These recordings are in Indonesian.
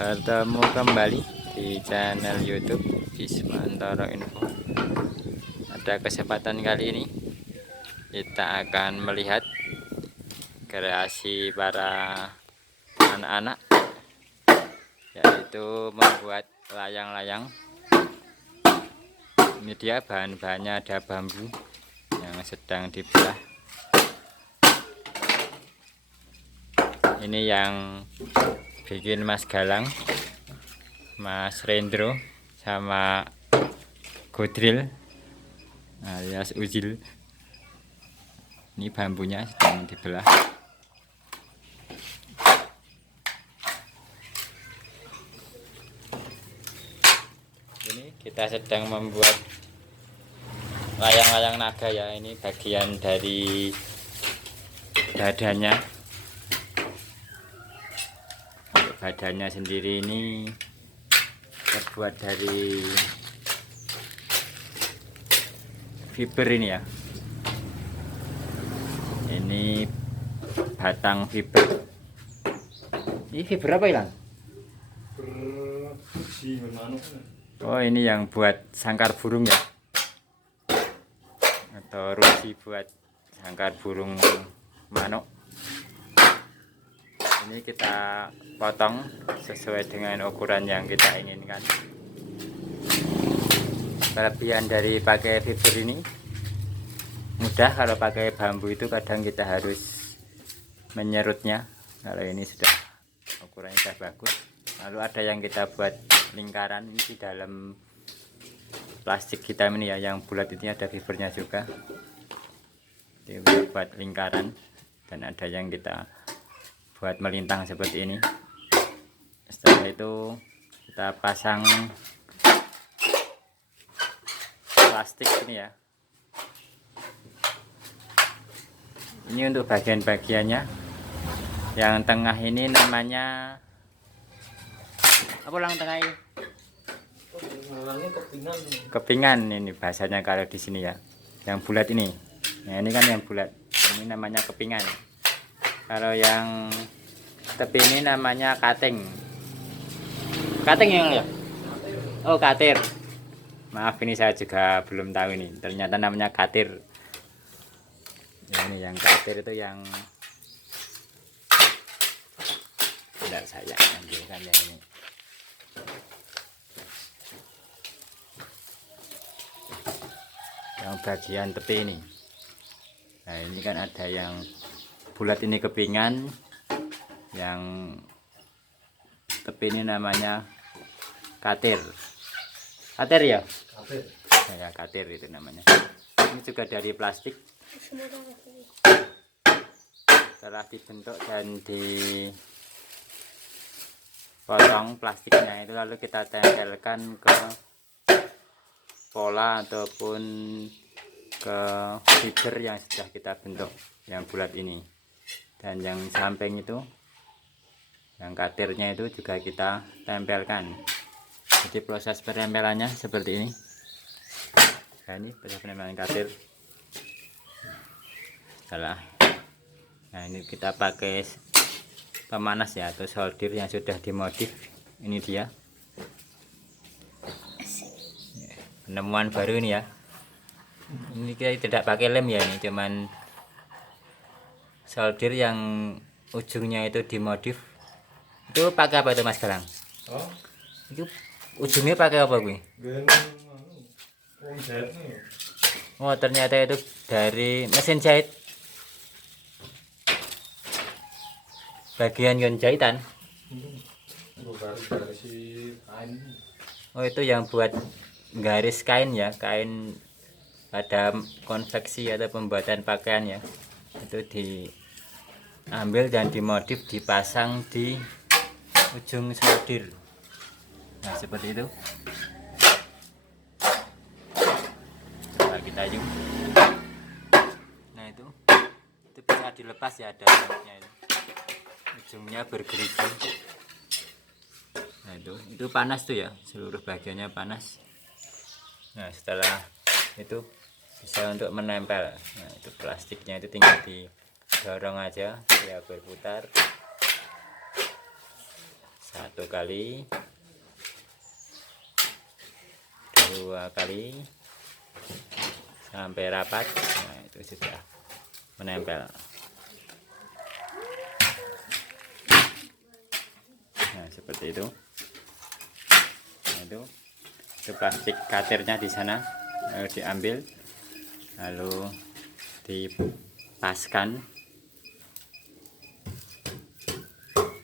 Bertemu kembali di channel YouTube Ismantoro Info. Pada kesempatan kali ini kita akan melihat kreasi para anak-anak, yaitu membuat layang-layang. Ini dia bahan-bahannya, ada bambu yang sedang dibelah. Ini yang bikin Mas Galang, Mas Rendro, sama Godril alias Uzil. Ini bambunya sedang dibelah. Ini kita sedang membuat layang-layang naga ya. Ini bagian dari badannya. Untuk badannya sendiri ini terbuat dari fiber ini ya. Ini batang fiber. Ini fiber apa Ilang? Oh, ini yang buat sangkar burung ya, atau rusi buat sangkar burung manuk. Ini kita potong sesuai dengan ukuran yang kita inginkan. Kelebihan dari pakai fiber ini mudah. Kalau pakai bambu itu kadang kita harus menyerutnya. Kalau ini sudah ukurannya sudah bagus. Lalu ada yang kita buat lingkaran ini di dalam plastik hitam ini ya, yang bulat ini ada fibernya juga. Ini buat lingkaran, dan ada yang kita buat melintang seperti ini. Setelah itu kita pasang plastik ini ya. Ini untuk bagian-bagiannya. Yang tengah ini namanya apa, lang tengah ini? Kepingan ini bahasanya kalau di sini ya. Yang bulat ini. Nah, ini kan yang bulat. Ini namanya kepingan. Kalau yang tepi ini namanya kating. Kating yang ya? Oh, katir. Maaf, ini saya juga belum tahu ini. Ternyata namanya katir. Ini yang katir itu yang tidak saya ambilkan yang ini. Yang bagian tepi ini. Nah, ini kan ada yang bulat ini kepingan, yang tepi ini namanya katir. Katir ya? Katir. Ya, katir itu namanya. Ini juga dari plastik. Setelah dibentuk dan dipotong plastiknya itu, lalu kita tempelkan ke pola ataupun ke fiber yang sudah kita bentuk, yang bulat ini. Dan yang samping itu, yang katirnya itu juga kita tempelkan. Jadi proses penempelannya seperti ini. Nah, ini proses penempelan katir. Nah, ini kita pakai pemanas ya, atau solder yang sudah dimodif. Ini dia penemuan baru ini ya. Ini kita tidak pakai lem ya, ini cuman solder yang ujungnya itu dimodif. Itu pakai apa itu Mas Galang? Oh? Itu ujungnya pakai apa gue? Oh, ternyata itu dari mesin jahit. Bagian yon jahitan. Oh, itu yang buat garis kain ya, kain pada konveksi atau pembuatan pakaian ya. Itu diambil dan dimodif, dipasang di ujung solder. Nah, seperti itu. Coba kita zoom. Nah, itu bisa dilepas ya, ada ujungnya itu. Ujungnya bergerigi. Nah, itu panas tuh ya, seluruh bagiannya panas. Nah, setelah itu bisa untuk menempel. Nah, itu plastiknya itu tinggal didorong aja, ya berputar. 1, 1 kali, 2 kali sampai rapat. Nah, itu sudah menempel. Nah, seperti itu. Nah, itu plastik katernya di sana, lalu diambil, lalu dipaskan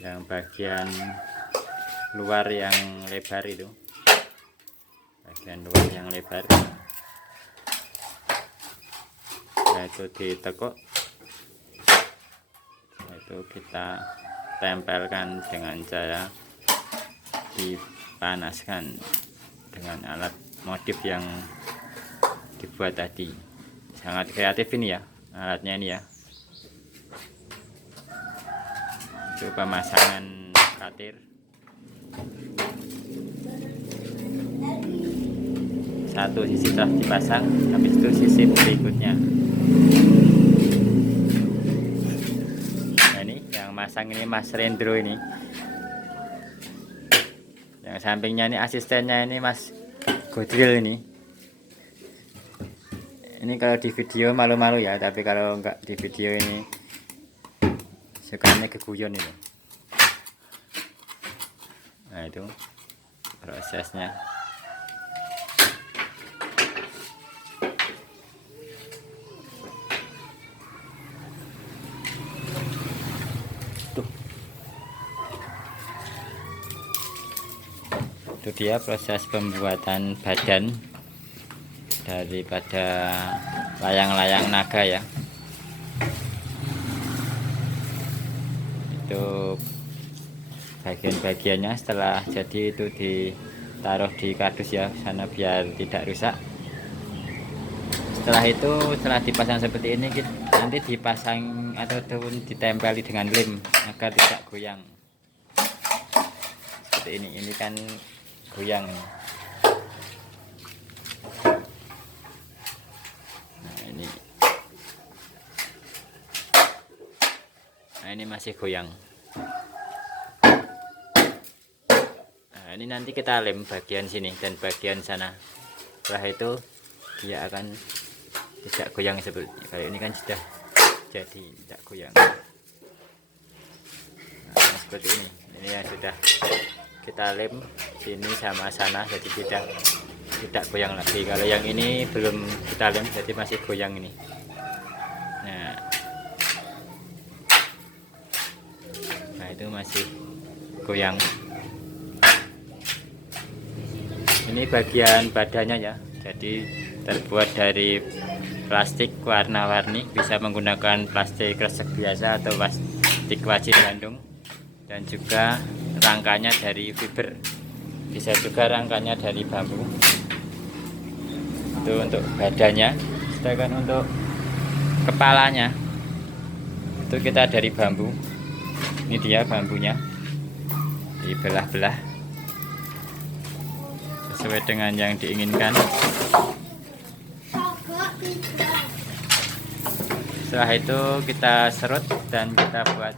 yang bagian luar yang lebar itu, bagian luar yang lebar. Nah, itu ditekuk, nah, itu kita tempelkan dengan cara dipanaskan dengan alat modif yang dibuat tadi. Sangat kreatif ini ya alatnya ini ya. Itu pemasangan katir. Satu sisi telah dipasang, habis itu sisi berikutnya. Nah, ini yang masang ini Mas Rendro ini. Yang sampingnya ini asistennya ini Mas Godril ini. Ini kalau di video malu-malu ya, tapi kalau enggak di video ini sukanya keguyon ini. Nah, itu prosesnya. Itu dia proses pembuatan badan daripada layang-layang naga ya. Itu bagian-bagiannya setelah jadi itu ditaruh di kardus ya sana biar tidak rusak. Setelah itu, setelah dipasang seperti ini, nanti dipasang atau ditempeli dengan lem agar tidak goyang. Seperti ini kan goyang. Nah, ini masih goyang. Nah, ini nanti kita lem bagian sini dan bagian sana. Setelah itu dia akan tidak goyang seperti kalau ini kan sudah jadi tidak goyang. Nah, seperti ini yang sudah kita lem sini sama sana, jadi tidak goyang lagi. Kalau yang ini belum kita lem, jadi masih goyang ini. Nah, itu masih goyang. Ini bagian badannya ya, jadi terbuat dari plastik warna-warni, bisa menggunakan plastik kresek biasa atau plastik wajib Bandung, dan juga rangkanya dari fiber, bisa juga rangkanya dari bambu. Itu untuk badannya. Sedangkan untuk kepalanya itu kita dari bambu. Ini dia bambunya, dibelah-belah sesuai dengan yang diinginkan. Setelah itu kita serut dan kita buat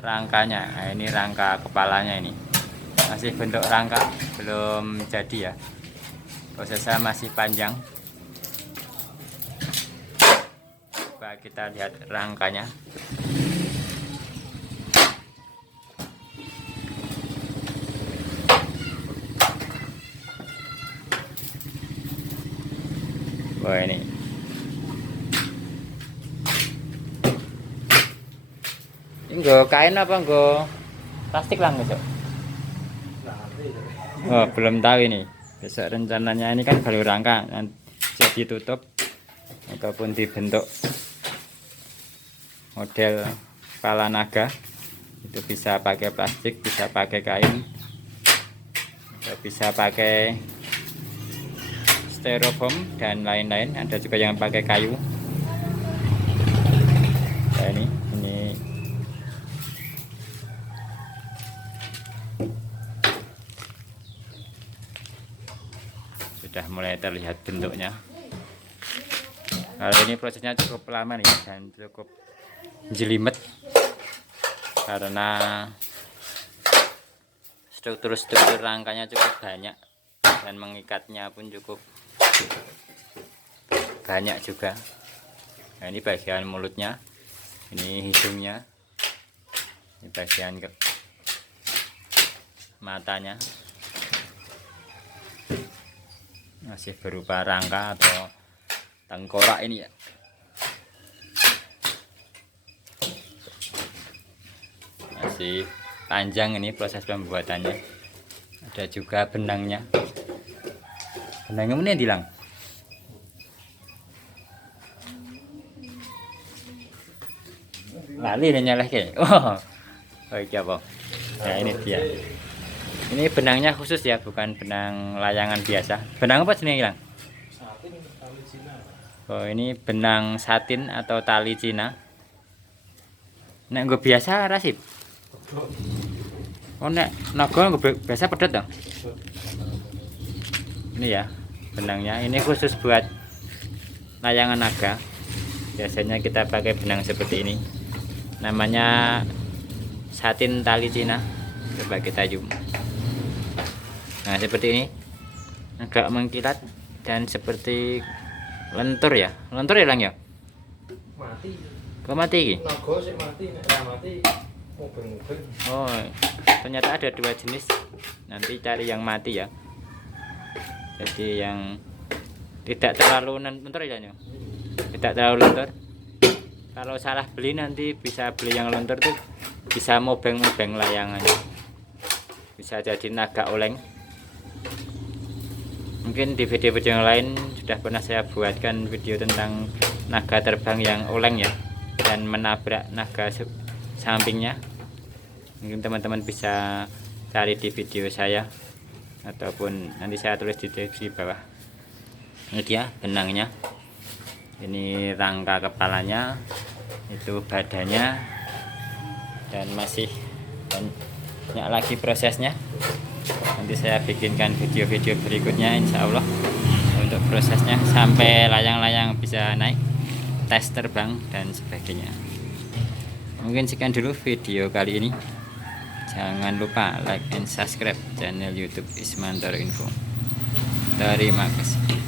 rangkanya. Nah, ini rangka kepalanya, ini masih bentuk rangka, belum jadi ya, prosesnya masih panjang. Coba kita lihat rangkanya. Wah, ini enggak kain apa enggak plastik lah besok? Oh, belum tahu ini. Besok rencananya ini kan baru rangka, nanti ditutup ataupun dibentuk model kepala naga. Itu bisa pakai plastik, bisa pakai kain, atau bisa pakai styrofoam dan lain-lain. Ada juga yang pakai kayu. Nah, ini sudah mulai terlihat bentuknya. Kalau ini prosesnya cukup lama nih dan cukup jelimet karena struktur rangkanya cukup banyak dan mengikatnya pun cukup banyak juga. Nah, ini bagian mulutnya, ini hidungnya, ini bagian matanya, masih berupa rangka atau tengkorak ini ya. Masih panjang ini proses pembuatannya. Ada juga benangnya. Benangnya mana hilang? Lali nyaleh ke. Oh, oke apa? Nah ini dia. Ini benangnya khusus ya, bukan benang layangan biasa. Benang apa jenis hilang? Oh ini benang satin atau tali Cina. Nek gue biasa rasip. Oh nek naga gue biasa pedet dong. Ini ya benangnya. Ini khusus buat layangan naga. Biasanya kita pakai benang seperti ini. Namanya satin tali Cina. Coba kita zoom. Nah seperti ini, agak mengkilat dan seperti lentur ya. Lentur ya Lang ya? Mati. Kok mati ini? Naga sik mati, nek ora mati mubeng-mubeng. Oh, ternyata ada dua jenis. Nanti cari yang mati ya. Jadi yang tidak terlalu lentur ya, Nyo? Tidak terlalu lentur. Kalau salah beli nanti bisa beli yang lentur tuh bisa mubeng-mubeng layangannya. Bisa jadi naga oleng. Mungkin di video-video yang lain sudah pernah saya buatkan video tentang naga terbang yang oleng ya, dan menabrak naga sampingnya. Mungkin teman-teman bisa cari di video saya ataupun nanti saya tulis di deskripsi bawah. Ini dia benangnya, ini rangka kepalanya, itu badannya, dan masih banyak lagi prosesnya. Nanti saya bikinkan video-video berikutnya insya Allah untuk prosesnya sampai layang-layang bisa naik, tes terbang dan sebagainya. Mungkin sekian dulu video kali ini. Jangan lupa like and subscribe channel YouTube Ismantoro Info. Terima kasih.